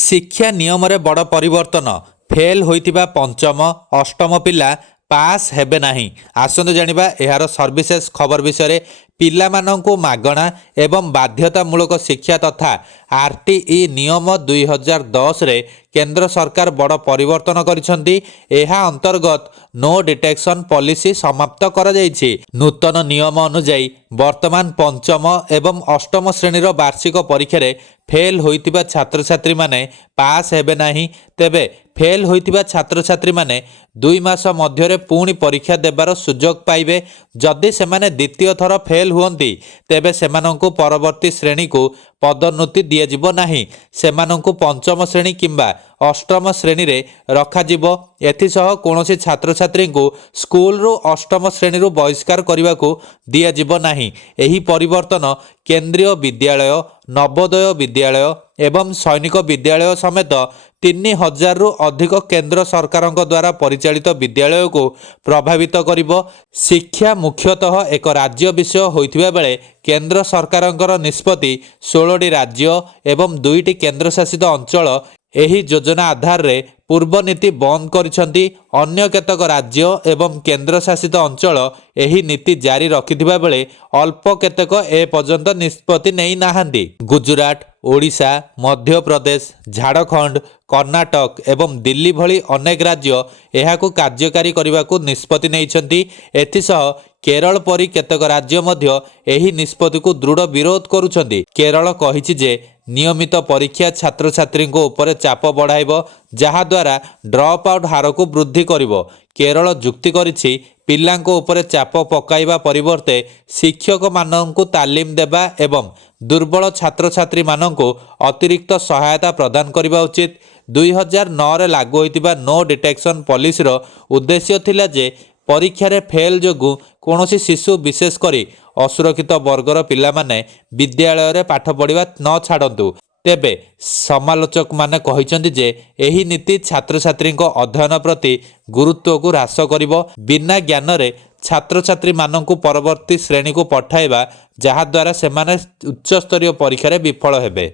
शिक्षा नियम रे बड़ परिवर्तन फेल होइतिबा पंचम अष्टम पिला पास हेबे नाही। आसंतु जानिबा एहार सर्विसेस खबर विषय पिलामानंकु मागणा एवं बाध्यतामूलक शिक्षा तथा आरटीई नियम 2010 रे केंद्र सरकार बड़ परिवर्तन करिसेंती। एहा अंतर्गत नो डिटेक्शन पॉलिसी समाप्त करा जायछि। नूतन नियम अनुसार वर्तमान पंचम एवं अष्टम श्रेणीर वार्षिक परीक्षा रे फेल होइतिबा छात्र छात्री माने पास हेबे नाही। तेबे फेल होइतिबा छात्र छात्री माने 2 मास मध्यरे पुणी परीक्षा देबार सुजोग पाइबे। जदि सेमाने द्वितीय थर फेल हुअंती तेबे सेमानंकु परवर्ती श्रेणी को पदोन्नति दियाजिबो नाही। सेमानंकु पंचम श्रेणी किंबा अष्टम श्रेणी रे रखाजिबो। एथिसह कोनोसी छात्र छात्री को स्कूल रु अष्टम श्रेणी रु बहिष्कार करने दियाजिबो नाही। एही परिवर्तन केंद्रीय विद्यालय, नवोदय विद्यालय एवं सैनिक विद्यालय समेत 3000 रु अधिक केंद्र सरकारों द्वारा परिचालित विद्यालय को प्रभावित करिबो। शिक्षा मुख्यतः एक राज्य विषय होइथिबा बेले केंद्र सरकारों निष्पत्ति 16टी राज्य एवं 2टी केंद्रशासित अंचल एही योजना आधार रे पूर्व नीति बंद करिसेंती। अन्य केतक राज्य एवं केंद्रशासित अंचल एही नीति जारी रखिथिबा बेले अल्प केतक ए पर्यंत निष्पत्ति नै नाहांती। गुजरात, ओडिशा, मध्य प्रदेश, झारखंड, कर्नाटक एवं दिल्ली भली अनेक राज्य एहाकु कार्यकारी करबाकू निष्पत्ति नैछंती। एथिसह केरल परी केतक राज्य मध्य एही निष्पत्ति को दृढ़ विरोध करुछंती। केरल कहिछि जे नियमित परीक्षा छात्र छात्री ऊपर चाप बढ़ाइब, जहा द्वारा ड्रप आउट हार को वृद्धि करिब। केरल जुक्ति करिछि पिलांको ऊपर चाप पकाइबा परिवर्ते शिक्षक माननकु तालीम देबा एवं दुर्बल छात्र छात्री माननकु अतिरिक्त सहायता प्रदान करिबा उचित। 2009 रे लागू होइतिबा नो डिटेक्शन पॉलिसी रो उद्देश्य थिला जे परीक्षा रे फेल जोगु कोनोसी शिशु विशेष करी असुरक्षित वर्गर पिला माने विद्यालय रे पाठ पढ़िबा न छाड़ंतु। तेबे समालोचक माने कहिसेंती जे एही नीति छात्र छात्री अध्ययन प्रति गुरुत्व को ह्रास करिबो। बिना ज्ञान रे छात्र छात्री माननकु परवर्ती श्रेणी को पठाइबा, जहा द्वारा सेमाने उच्च स्तरीय परीक्षा रे विफल हेबे।